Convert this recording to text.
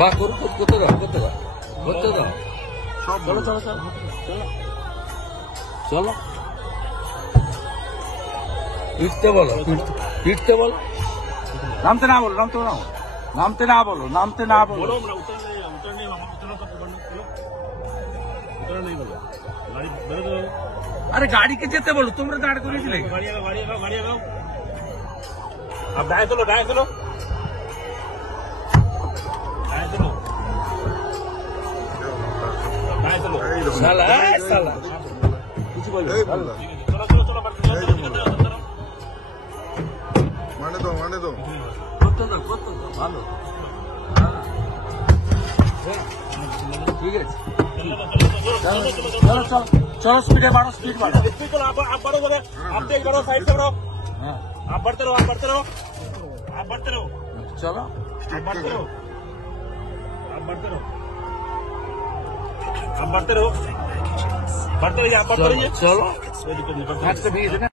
বা করতে দাও চলো চলো চলো চলো পিটতে বলো নামতে না বলো নামতে না বলো अरे गाड़ी के जेते बोलो तुम दाड़ कर अब दाएं चलो साला कुछ बोलो चलो माने दो করতে দাও ভালো ঠিক আছে चलो स्पीड बढ़ो स्पीड चलो आप बढ़ो आप तेज बढ़ो साइड से बढ़ो आप बढ़ते रहो चलो आप बढ़ते रहिए चलो